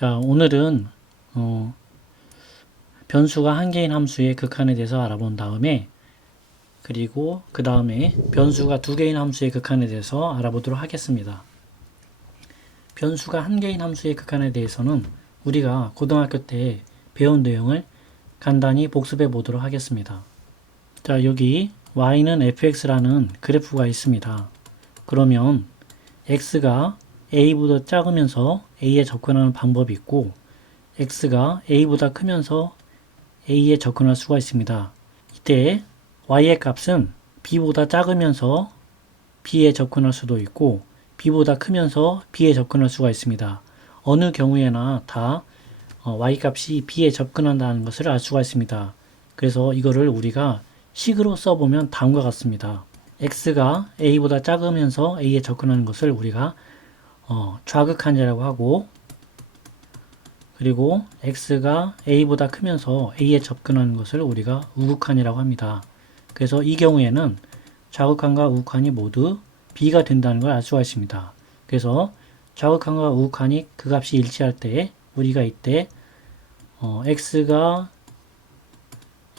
자, 오늘은 변수가 한 개인 함수의 극한에 대해서 알아본 다음에 그리고 그 다음에 변수가 두 개인 함수의 극한에 대해서 알아보도록 하겠습니다. 변수가 한 개인 함수의 극한에 대해서는 우리가 고등학교 때 배운 내용을 간단히 복습해 보도록 하겠습니다. 자, 여기 y는 fx라는 그래프가 있습니다. 그러면 x가 a보다 작으면서 a에 접근하는 방법이 있고 x가 a보다 크면서 a에 접근할 수가 있습니다. 이때 y의 값은 b보다 작으면서 b에 접근할 수도 있고 b보다 크면서 b에 접근할 수가 있습니다. 어느 경우에나 다 y 값이 b에 접근한다는 것을 알 수가 있습니다. 그래서 이거를 우리가 식으로 써보면 다음과 같습니다. x가 a보다 작으면서 a에 접근하는 것을 우리가 좌극한이라고 하고, 그리고 x가 a보다 크면서 a에 접근하는 것을 우리가 우극한이라고 합니다. 그래서 이 경우에는 좌극한과 우극한이 모두 b가 된다는 걸 알 수가 있습니다. 그래서 좌극한과 우극한이 그 값이 일치할 때 우리가 이때 x가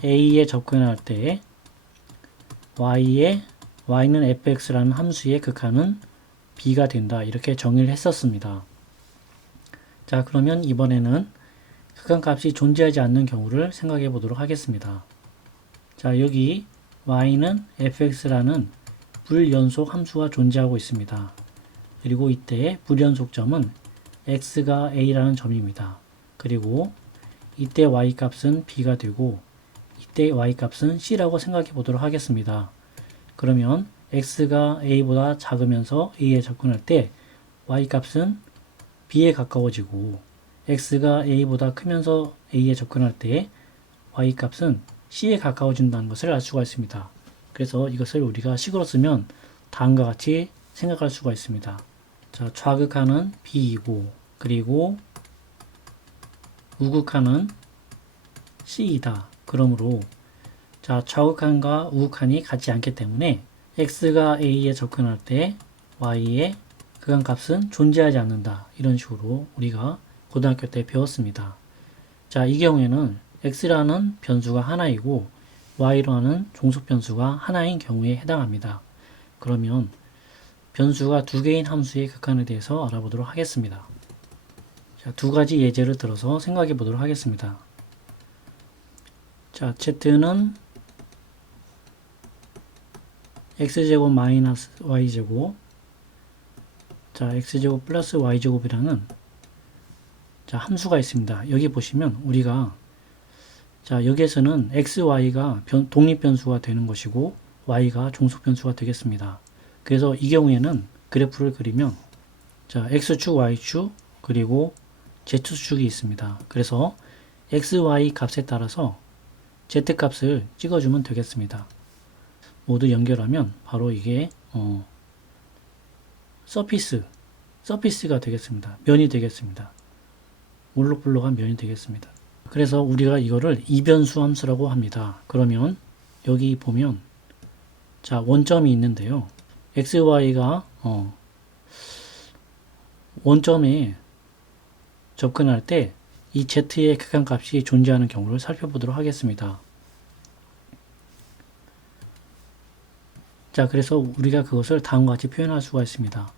a에 접근할 때 y는 fx라는 함수의 극한은 b가 된다, 이렇게 정의를 했었습니다. 자, 그러면 이번에는 극한값이 존재하지 않는 경우를 생각해 보도록 하겠습니다. 자, 여기 y는 fx라는 불연속 함수가 존재하고 있습니다. 그리고 이때 불연속점은 x가 a라는 점입니다. 그리고 이때 y값은 b가 되고 이때 y값은 c라고 생각해 보도록 하겠습니다. 그러면 x가 a보다 작으면서 a에 접근할 때 y값은 b에 가까워지고 x가 a보다 크면서 a에 접근할 때 y값은 c에 가까워진다는 것을 알 수가 있습니다. 그래서 이것을 우리가 식으로 쓰면 다음과 같이 생각할 수가 있습니다. 자, 좌극한은 b이고 그리고 우극한은 c이다. 그러므로 자, 좌극한과 우극한이 같지 않기 때문에 x가 a에 접근할 때 y의 극한값은 존재하지 않는다. 이런 식으로 우리가 고등학교 때 배웠습니다. 자, 이 경우에는 x라는 변수가 하나이고 y라는 종속 변수가 하나인 경우에 해당합니다. 그러면 변수가 두 개인 함수의 극한에 대해서 알아보도록 하겠습니다. 자, 두 가지 예제를 들어서 생각해 보도록 하겠습니다. 자, z는 x제곱 마이너스 y제곱, 자, x제곱 플러스 y제곱이라는 자, 함수가 있습니다. 여기 보시면 우리가 자, 여기에서는 x, y가 독립변수가 되는 것이고 y가 종속변수가 되겠습니다. 그래서 이 경우에는 그래프를 그리면 자, x축, y축, 그리고 z축이 있습니다. 그래서 x, y 값에 따라서 z 값을 찍어주면 되겠습니다. 모두 연결하면 바로 이게 서피스가 되겠습니다. 면이 되겠습니다. 올록블록한 면이 되겠습니다. 그래서 우리가 이거를 이변수 함수라고 합니다. 그러면 여기 보면 자, 원점이 있는데요. x, y가 원점에 접근할 때 이 z의 극한값이 존재하는 경우를 살펴보도록 하겠습니다. 자, 그래서 우리가 그것을 다음과 같이 표현할 수가 있습니다.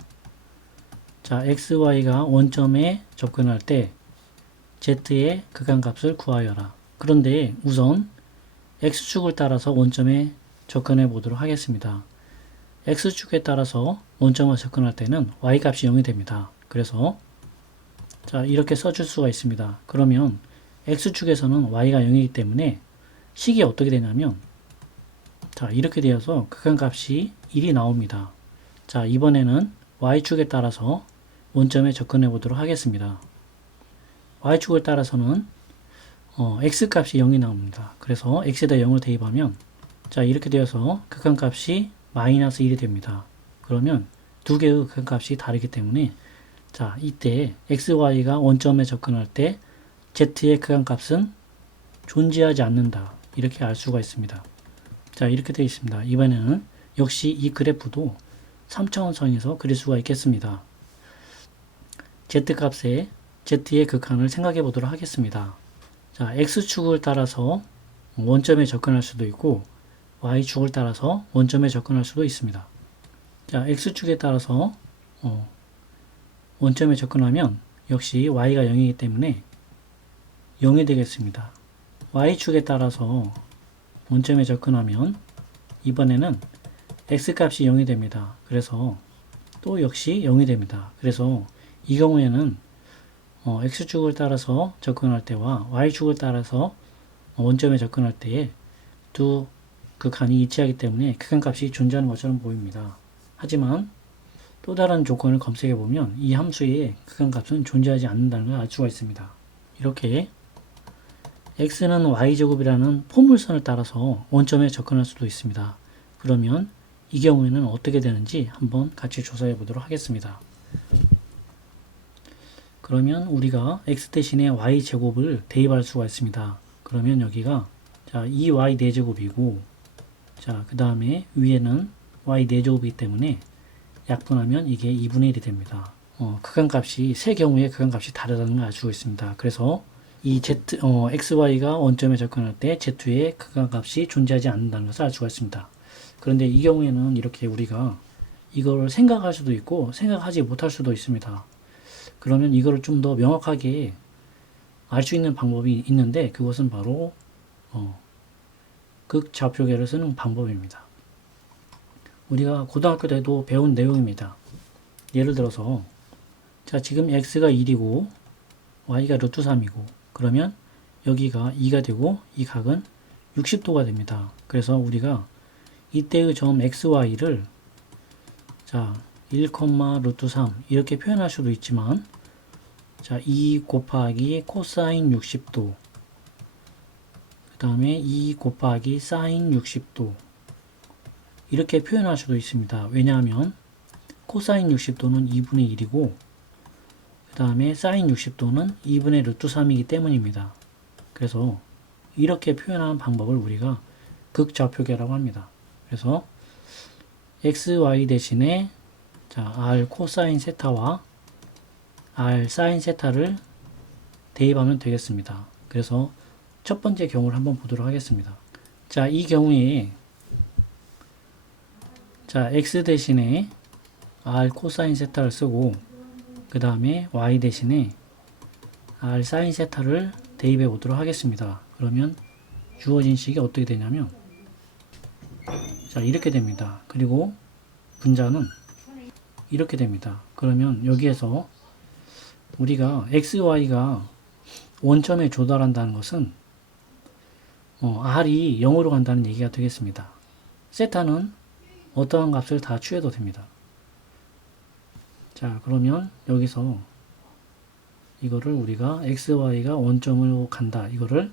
자, x, y가 원점에 접근할 때 z의 극한값을 구하여라. 그런데 우선 x축을 따라서 원점에 접근해 보도록 하겠습니다. x축에 따라서 원점에 접근할 때는 y값이 0이 됩니다. 그래서 자, 이렇게 써줄 수가 있습니다. 그러면 x축에서는 y가 0이기 때문에 식이 어떻게 되냐면 자, 이렇게 되어서 극한값이 1이 나옵니다. 자, 이번에는 y축에 따라서 원점에 접근해 보도록 하겠습니다. y축을 따라서는 x값이 0이 나옵니다. 그래서 x에다 0을 대입하면 자, 이렇게 되어서 극한값이 마이너스 1이 됩니다. 그러면 두 개의 극한값이 다르기 때문에 자, 이때 x, y가 원점에 접근할 때 z의 극한값은 존재하지 않는다. 이렇게 알 수가 있습니다. 자, 이렇게 되어 있습니다. 이번에는 역시 이 그래프도 3차원선에서 그릴 수가 있겠습니다. z값에 z의 극한을 생각해 보도록 하겠습니다. 자, x축을 따라서 원점에 접근할 수도 있고 y축을 따라서 원점에 접근할 수도 있습니다. 자, x축에 따라서 원점에 접근하면 역시 y가 0이기 때문에 0이 되겠습니다. y축에 따라서 원점에 접근하면 이번에는 x값이 0이 됩니다. 그래서 또 역시 0이 됩니다. 그래서 이 경우에는 x축을 따라서 접근할 때와 y축을 따라서 원점에 접근할 때에 두 극한이 일치하기 때문에 극한값이 존재하는 것처럼 보입니다. 하지만 또 다른 조건을 검색해 보면 이 함수의 극한값은 존재하지 않는다는 걸 알 수가 있습니다. 이렇게 x는 y제곱이라는 포물선을 따라서 원점에 접근할 수도 있습니다. 그러면 이 경우에는 어떻게 되는지 한번 같이 조사해 보도록 하겠습니다. 그러면 우리가 x 대신에 y제곱을 대입할 수가 있습니다. 그러면 여기가 자 2y 4제곱이고 자 그 다음에 위에는 y 4제곱이기 때문에 약분하면 이게 2분의 1이 됩니다. 극한값이 세 경우에 극한값이 다르다는 걸 알 수가 있습니다. 그래서 이 xy가 원점에 접근할 때 z의 극한값이 존재하지 않는다는 것을 알 수가 있습니다. 그런데 이 경우에는 이렇게 우리가 이걸 생각할 수도 있고 생각하지 못할 수도 있습니다. 그러면 이거를 좀 더 명확하게 알 수 있는 방법이 있는데 그것은 바로 극좌표계를 쓰는 방법입니다. 우리가 고등학교 때도 배운 내용입니다. 예를 들어서 자 지금 x가 1이고 y가 루트 3이고 그러면 여기가 2가 되고 이 각은 60도가 됩니다. 그래서 우리가 이때의 점 xy를 자 1, 루트 3 이렇게 표현할 수도 있지만 자 2 곱하기 코사인 60도 그 다음에 2 곱하기 사인 60도 이렇게 표현할 수도 있습니다. 왜냐하면 코사인 60도는 2분의 1이고 그 다음에 사인 60도는 2분의 루트 3이기 때문입니다. 그래서 이렇게 표현하는 방법을 우리가 극좌표계라고 합니다. 그래서 xy 대신에 자 r 코사인 세타와 r 사인 세타를 대입하면 되겠습니다. 그래서 첫 번째 경우를 한번 보도록 하겠습니다. 자, 이 경우에 자, x 대신에 r 코사인 세타를 쓰고 그 다음에 y 대신에 r 사인 세타를 대입해 보도록 하겠습니다. 그러면 주어진 식이 어떻게 되냐면 자, 이렇게 됩니다. 그리고 분자는 이렇게 됩니다. 그러면 여기에서 우리가 xy가 원점에 조달한다는 것은 r이 0으로 간다는 얘기가 되겠습니다. 세타는 어떠한 값을 다 취해도 됩니다. 자 그러면 여기서 이거를 우리가 xy가 원점으로 간다 이거를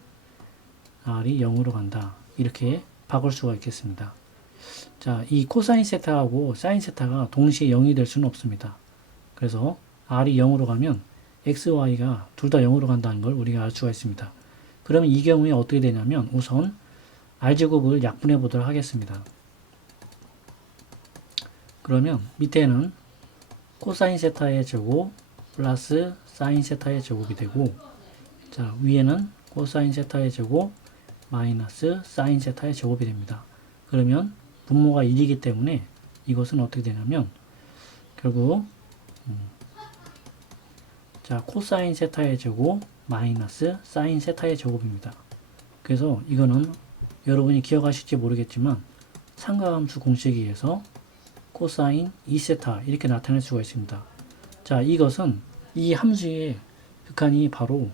r이 0으로 간다 이렇게 바꿀 수가 있겠습니다. 자, 이 코사인 세타하고 사인 세타가 동시에 0이 될 수는 없습니다. 그래서 r이 0으로 가면 xy가 둘 다 0으로 간다는 걸 우리가 알 수가 있습니다. 그러면 이 경우에 어떻게 되냐면 우선 r제곱을 약분해 보도록 하겠습니다. 그러면 밑에는 코사인 세타의 제곱 플러스 사인 세타의 제곱이 되고 자 위에는 코사인 세타의 제곱 마이너스 사인 세타의 제곱이 됩니다. 그러면 분모가 1이기 때문에 이것은 어떻게 되냐면 결국 자 코사인 세타의 제곱 마이너스 사인 세타의 제곱입니다. 그래서 이거는 여러분이 기억하실지 모르겠지만 삼각함수 공식에 의해서 코사인 2세타 이렇게 나타낼 수가 있습니다. 자 이것은 이 함수의 극한이 바로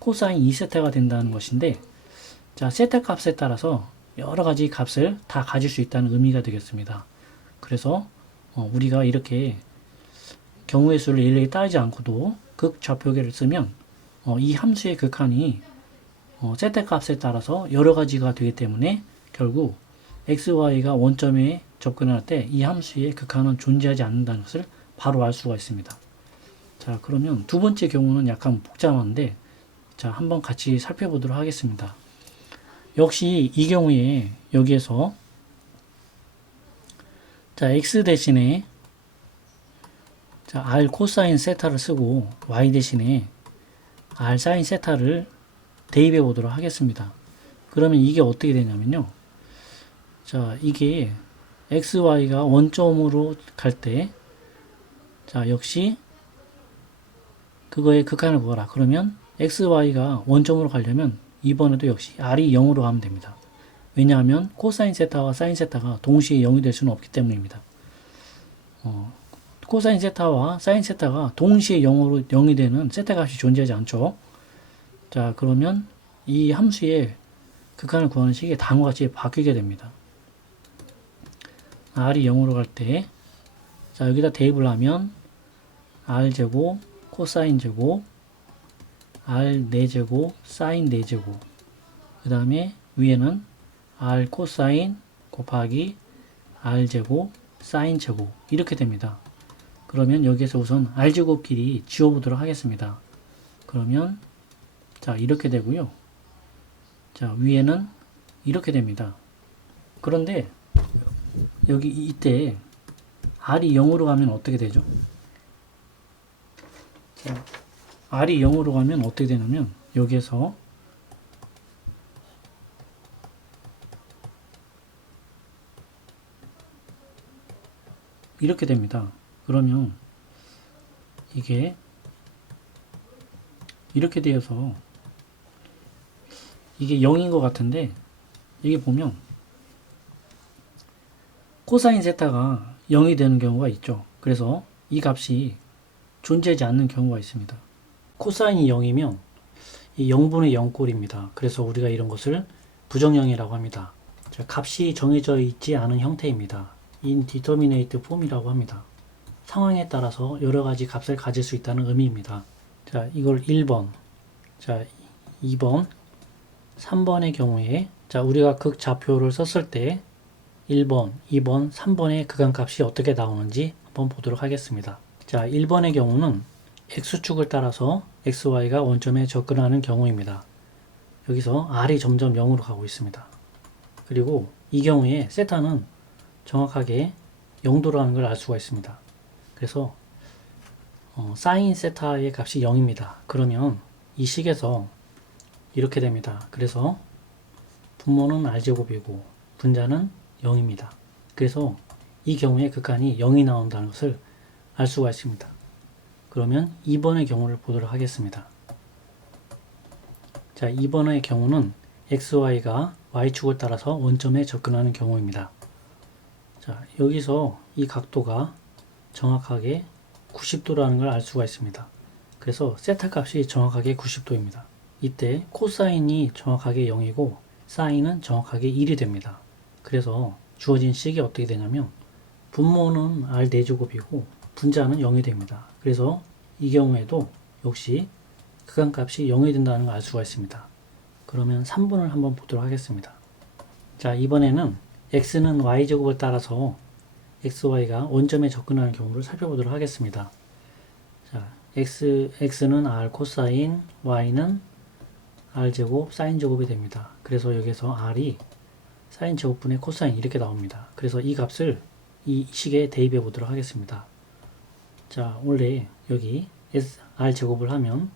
코사인 2세타가 된다는 것인데 자 세타 값에 따라서 여러가지 값을 다 가질 수 있다는 의미가 되겠습니다. 그래서 우리가 이렇게 경우의 수를 일일이 따지지 않고도 극좌표계를 쓰면 이 함수의 극한이 세타 값에 따라서 여러가지가 되기 때문에 결국 xy가 원점에 접근할 때 이 함수의 극한은 존재하지 않는다는 것을 바로 알 수가 있습니다. 자 그러면 두 번째 경우는 약간 복잡한데 자 한번 같이 살펴보도록 하겠습니다. 역시 이 경우에 여기에서 자 x 대신에 자 r 코사인 세타를 쓰고 y 대신에 r sin 세타를 대입해 보도록 하겠습니다. 그러면 이게 어떻게 되냐면요. 자, 이게 xy가 원점으로 갈 때, 자, 역시 그거의 극한을 구하라. 그러면 xy가 원점으로 가려면 이번에도 역시 r이 0으로 가면 됩니다. 왜냐하면 코사인 세타와 사인 세타가 동시에 0이 될 수는 없기 때문입니다. 코사인 세타와 사인 세타가 동시에 0이 되는 세타 값이 존재하지 않죠. 자, 그러면 이 함수의 극한을 구하는 식이 다음과 같이 바뀌게 됩니다. r이 0으로 갈 때, 자, 여기다 대입을 하면 r제곱, 코사인 제곱, r 4제곱, 사인 4제곱, 그 다음에 위에는 r 코사인 곱하기 r제곱, 사인 제곱, 이렇게 됩니다. 그러면 여기에서 우선 r제곱끼리 지워보도록 하겠습니다. 그러면 자, 이렇게 되고요. 자, 위에는 이렇게 됩니다. 그런데 여기 이때 r이 0으로 가면 어떻게 되죠? 자, r이 0으로 가면 어떻게 되냐면 여기에서 이렇게 됩니다. 그러면 이게 이렇게 되어서 이게 0인 것 같은데, 여기 보면 코사인 세타가 0이 되는 경우가 있죠. 그래서 이 값이 존재하지 않는 경우가 있습니다. 코사인이 0이면 이 0분의 0꼴입니다. 그래서 우리가 이런 것을 부정형이라고 합니다. 자, 값이 정해져 있지 않은 형태입니다. indeterminate form이라고 합니다. 상황에 따라서 여러 가지 값을 가질 수 있다는 의미입니다. 자, 이걸 1번, 자, 2번, 3번의 경우에, 자, 우리가 극좌표를 썼을 때 1번, 2번, 3번의 극한값이 어떻게 나오는지 한번 보도록 하겠습니다. 자, 1번의 경우는 x축을 따라서 xy가 원점에 접근하는 경우입니다. 여기서 r이 점점 0으로 가고 있습니다. 그리고 이 경우에 세타는 정확하게 0도라는 걸 알 수가 있습니다. 그래서 사인 세타의 값이 0입니다. 그러면 이 식에서 이렇게 됩니다. 그래서 분모는 r제곱이고 분자는 0입니다. 그래서 이 경우에 극한이 0이 나온다는 것을 알 수가 있습니다. 그러면 2번의 경우를 보도록 하겠습니다. 자, 2번의 경우는 xy가 y축을 따라서 원점에 접근하는 경우입니다. 자, 여기서 이 각도가 정확하게 90도라는 걸 알 수가 있습니다. 그래서 세타 값이 정확하게 90도입니다. 이때 코사인이 정확하게 0이고 사인은 정확하게 1이 됩니다. 그래서 주어진 식이 어떻게 되냐면 분모는 r 4제곱이고 분자는 0이 됩니다. 그래서 이 경우에도 역시 극한값이 0이 된다는 걸 알 수가 있습니다. 그러면 3번을 한번 보도록 하겠습니다. 자, 이번에는 x는 y제곱을 따라서 xy가 원점에 접근하는 경우를 살펴보도록 하겠습니다. 자, x는 r 코사인, y는 r제곱, 사인제곱이 됩니다. 그래서 여기서 r이 사인제곱분의 코사인 이렇게 나옵니다. 그래서 이 값을 이 식에 대입해 보도록 하겠습니다. 자, 원래 여기 r제곱을 하면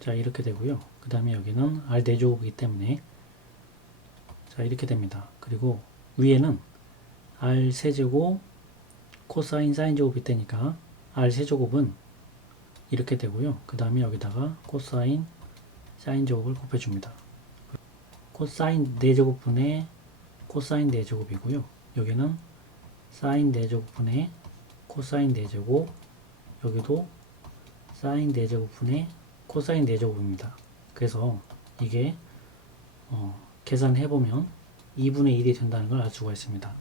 자, 이렇게 되고요. 그 다음에 여기는 r 4제곱이기 때문에 자, 이렇게 됩니다. 그리고 위에는 r 세제곱 코사인 사인제곱이 되니까 r 세제곱은 이렇게 되고요. 그 다음에 여기다가 코사인 사인제곱을 곱해줍니다. 코사인 4제곱분의 코사인 4제곱이고요. 여기는 사인 4제곱분의 코사인 4제곱, 여기도 사인 4제곱분의 코사인 4제곱입니다. 그래서 이게 계산해보면 2분의 1이 된다는 걸 알 수가 있습니다.